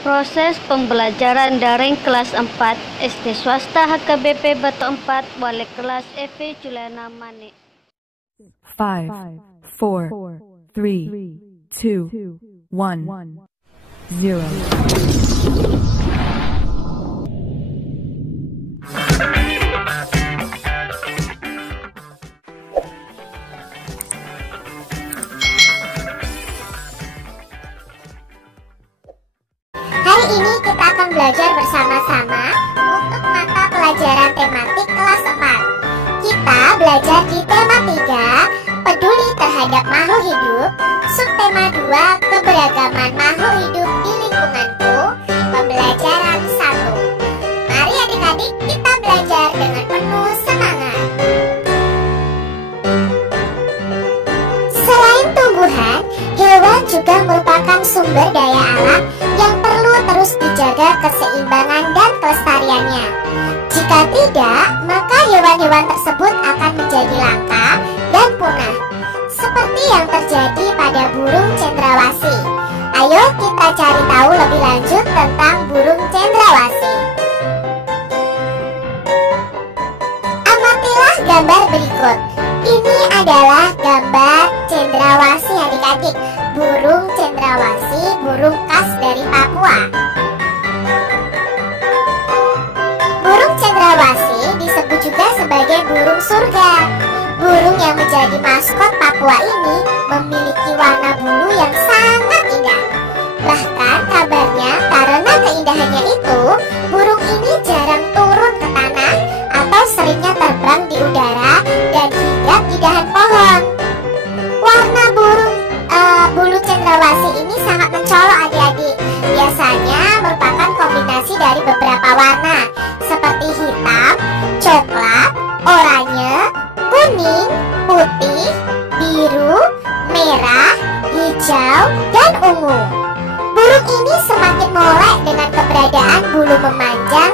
Proses pembelajaran daring kelas 4 SD swasta HKBP Batu 4 wali kelas Evi Juliana Manik. 5, 4, 3, 2, 1, 0. Hari ini kita akan belajar bersama-sama untuk mata pelajaran tematik kelas 4. Kita belajar di tema 3, peduli terhadap makhluk hidup, subtema 2, keberagaman makhluk hidup di lingkunganku, pembelajaran 1. Mari adik-adik kita belajar dengan penuh semangat. Selain tumbuhan, hewan juga merupakan sumber daya alam yang perlu terus dijaga keseimbangan dan kelestariannya. Jika tidak, maka hewan-hewan tersebut akan menjadi langka dan punah, seperti yang terjadi pada burung cendrawasih. Ayo kita cari tahu lebih lanjut tentang burung cendrawasih. Amatilah gambar berikut. Ini adalah gambar cendrawasih adik-adik. Burung cendrawasih, burung khas dari Papua. Burung cendrawasih disebut juga sebagai burung surga. Burung yang menjadi maskot Papua ini memiliki warna bulu yang sangat indah. Bahkan kabarnya karena keindahannya itu, burung ini jarang turun ke tanah atau seringnya terbang di udara dan hinggap di dahan pohon. Warna bulu cendrawasih ini sangat mencolok adik-adik. Biasanya merupakan kombinasi dari beberapa warna seperti hitam, coklat, oranye, kuning, putih, biru, merah, hijau, dan ungu. Burung ini semakin molek dengan keberadaan bulu memanjang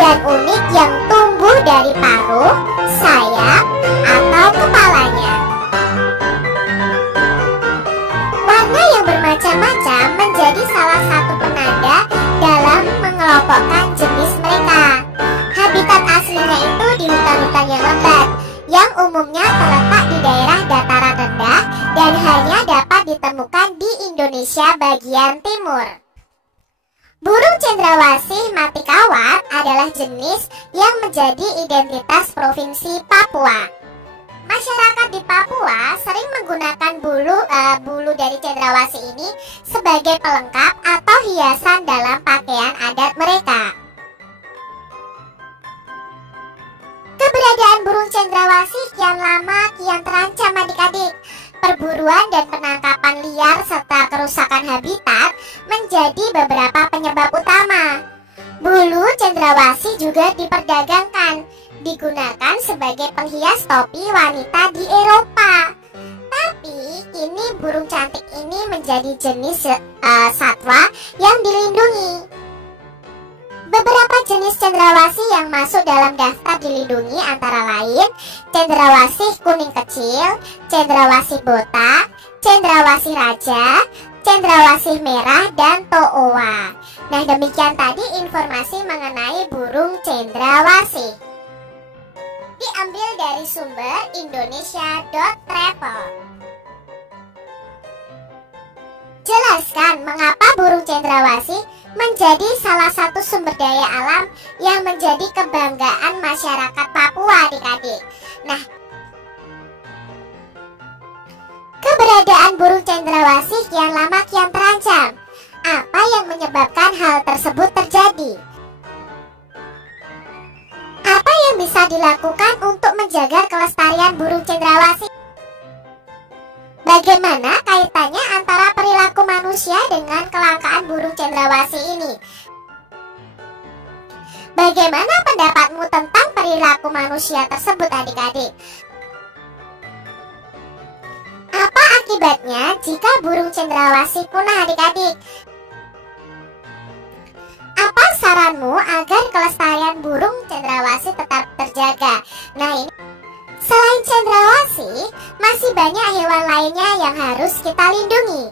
dan unik yang tumbuh dari paruh, sayap, atau kepalanya. Warna yang bermacam-macam menjadi salah satu penanda dalam mengelompokkan jenis mereka. Habitat aslinya itu di hutan-hutan yang lebat, yang umumnya terletak di daerah dataran rendah dan hanya dapat ditemukan di Indonesia bagian timur. Burung cendrawasih mati kawat adalah jenis yang menjadi identitas Provinsi Papua. Masyarakat di Papua sering menggunakan bulu dari cendrawasih ini sebagai pelengkap atau hiasan dalam pakaian adat mereka. Keberadaan burung cendrawasih kian lama kian terancam adik-adik. Perburuan dan penangkapan liar serta kerusakan habitat menjadi beberapa penyebab utama. Bulu cendrawasih juga diperdagangkan, digunakan sebagai penghias topi wanita di Eropa. Tapi kini burung cantik ini menjadi jenis satwa yang dilindungi. Beberapa jenis cendrawasih yang masuk dalam daftar dilindungi antara lain cendrawasih kuning kecil, cendrawasih botak, cendrawasih raja, cendrawasih merah, dan to'owa. Nah, demikian tadi informasi mengenai burung cendrawasih. Diambil dari sumber indonesia.travel. Jelaskan mengapa burung cendrawasih menjadi salah satu sumber daya alam yang menjadi kebanggaan masyarakat Papua adik-adik. Nah, keberadaan burung cendrawasih kian lama kian terancam. Apa yang menyebabkan hal tersebut terjadi? Apa yang bisa dilakukan untuk menjaga kelestarian burung cendrawasih? Bagaimana kaitannya antara perilaku manusia dengan kelangkaan burung cendrawasih ini? Bagaimana pendapatmu tentang perilaku manusia tersebut adik-adik? Apa akibatnya jika burung cendrawasih punah adik-adik? Apa saranmu agar kelestarian burung cendrawasih tetap terjaga? Nah, ini selain cendrawasih, masih banyak hewan lainnya yang harus kita lindungi.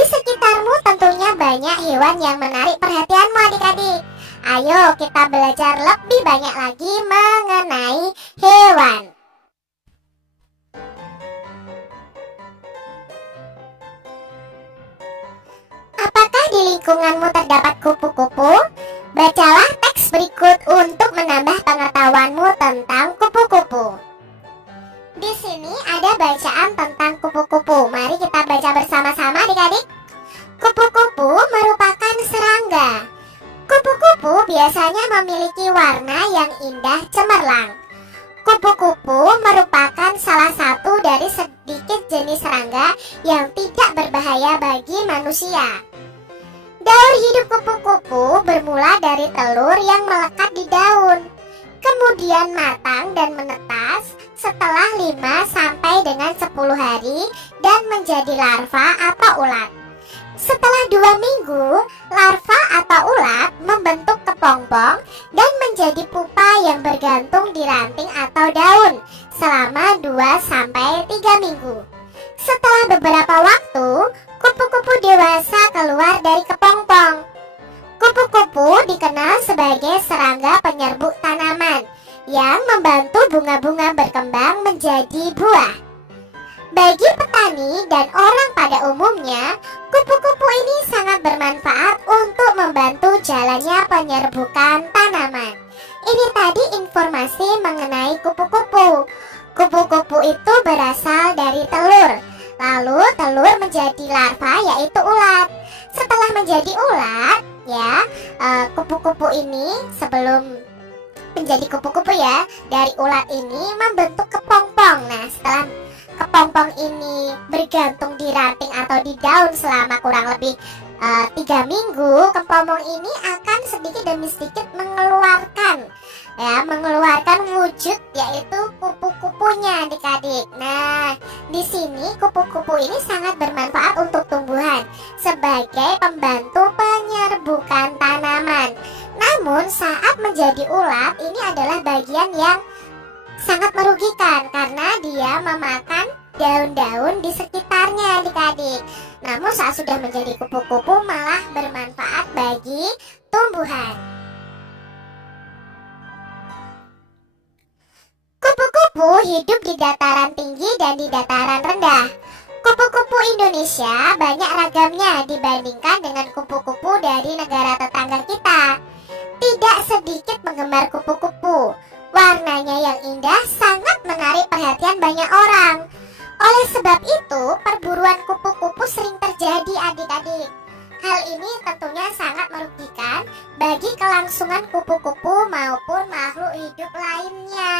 Di sekitarmu tentunya banyak hewan yang menarik perhatianmu adik-adik. Ayo kita belajar lebih banyak lagi mengenai hewan. Apakah di lingkunganmu terdapat kupu-kupu? Bacalah teks berikut untuk menambah pengetahuanmu tentang kupu-kupu. Di sini ada bacaan tentang kupu-kupu. Mari kita baca bersama-sama adik-adik. Kupu-kupu merupakan serangga. Kupu-kupu biasanya memiliki warna yang indah cemerlang. Kupu-kupu merupakan salah satu dari sedikit jenis serangga yang tidak berbahaya bagi manusia. Daur hidup kupu-kupu bermula dari telur yang melekat di daun, kemudian matang dan menetas setelah 5 sampai dengan 10 hari dan menjadi larva atau ulat. Setelah 2 minggu, larva atau ulat membentuk kepompong dan menjadi pupa yang bergantung di ranting atau daun selama 2 sampai 3 minggu. Setelah beberapa waktu, kupu-kupu dewasa keluar dari kepompong. Kupu-kupu dikenal sebagai serangga penyerbuk tanaman yang membantu bunga-bunga berkembang menjadi buah. Bagi petani dan orang pada umumnya, kupu-kupu ini sangat bermanfaat untuk membantu jalannya penyerbukan tanaman. Ini tadi informasi mengenai kupu-kupu. Kupu-kupu itu berasal dari telur. Lalu telur menjadi larva yaitu ulat. Setelah menjadi ulat, kupu-kupu ini sebelum menjadi kupu-kupu dari ulat ini membentuk kepompong. Nah, setelah kepompong ini bergantung di ranting atau di daun selama kurang lebih 3 minggu, kepompong ini akan sedikit demi sedikit mengeluarkan wujud yaitu kupu-kupunya adik-adik. Nah, di sini kupu-kupu ini sangat bermanfaat untuk tumbuhan sebagai pembantu penyerbukan tanaman. Namun saat menjadi ulat ini adalah bagian yang sangat merugikan karena dia memakan daun-daun di sekitarnya adik-adik. Namun saat sudah menjadi kupu-kupu malah bermanfaat bagi tumbuhan. Kupu-kupu hidup di dataran tinggi dan di dataran rendah. Kupu-kupu Indonesia banyak ragamnya dibandingkan dengan kupu-kupu dari negara tetangga kita. Tidak sedikit penggemar kupu-kupu. Warnanya yang indah sangat menarik perhatian banyak orang. Oleh sebab itu, perburuan kupu-kupu sering terjadi adik-adik. Hal ini tentunya sangat merugikan bagi kelangsungan kupu-kupu maupun makhluk hidup lainnya.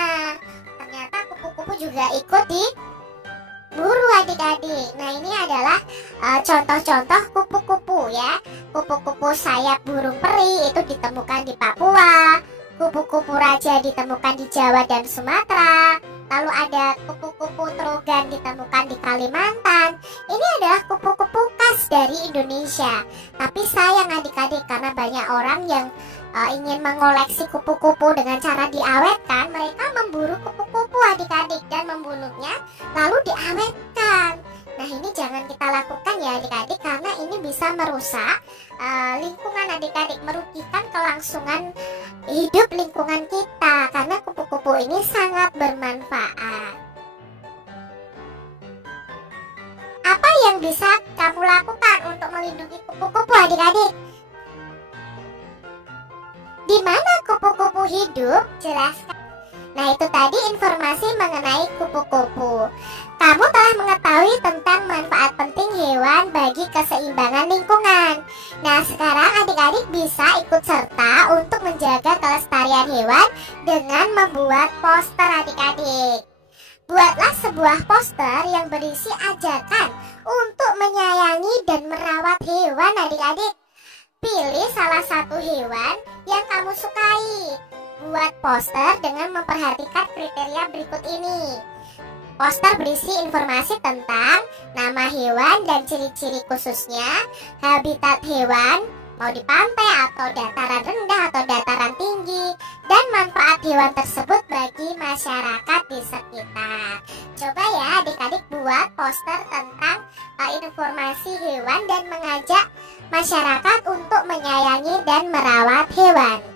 Ternyata kupu-kupu juga ikut diburu adik-adik. Nah, ini adalah contoh-contoh kupu-kupu ya. Kupu-kupu sayap burung peri itu ditemukan di Papua. Kupu-kupu raja ditemukan di Jawa dan Sumatera. Lalu ada kupu-kupu trogan ditemukan di Kalimantan. Ini adalah kupu-kupu khas dari Indonesia. Tapi sayang adik-adik, karena banyak orang yang ingin mengoleksi kupu-kupu dengan cara diawetkan, mereka memburu kupu-kupu adik-adik dan membunuhnya lalu diawetkan. Nah, ini jangan kita lakukan ya adik-adik, karena ini bisa merusak lingkungan adik-adik, merugikan kelangsungan hidup lingkungan kita, karena kupu-kupu ini sangat bermanfaat. Apa yang bisa kamu lakukan untuk melindungi kupu-kupu adik-adik? Di mana kupu-kupu hidup? Jelaskan. Nah, itu tadi informasi mengenai kupu-kupu. Kamu telah mengetahui tentang manfaat penting hewan bagi keseimbangan lingkungan. Nah, sekarang adik-adik bisa ikut serta untuk menjaga kelestarian hewan dengan membuat poster adik-adik. Buatlah sebuah poster yang berisi ajakan untuk menyayangi dan merawat hewan adik-adik. Pilih salah satu hewan yang kamu sukai. Buat poster dengan memperhatikan kriteria berikut ini. Poster berisi informasi tentang nama hewan dan ciri-ciri khususnya, habitat hewan, mau di pantai atau dataran rendah atau dataran tinggi, dan manfaat hewan tersebut bagi masyarakat di sekitar. Coba ya adik-adik buat poster tentang informasi hewan dan mengajak masyarakat untuk menyayangi dan merawat hewan.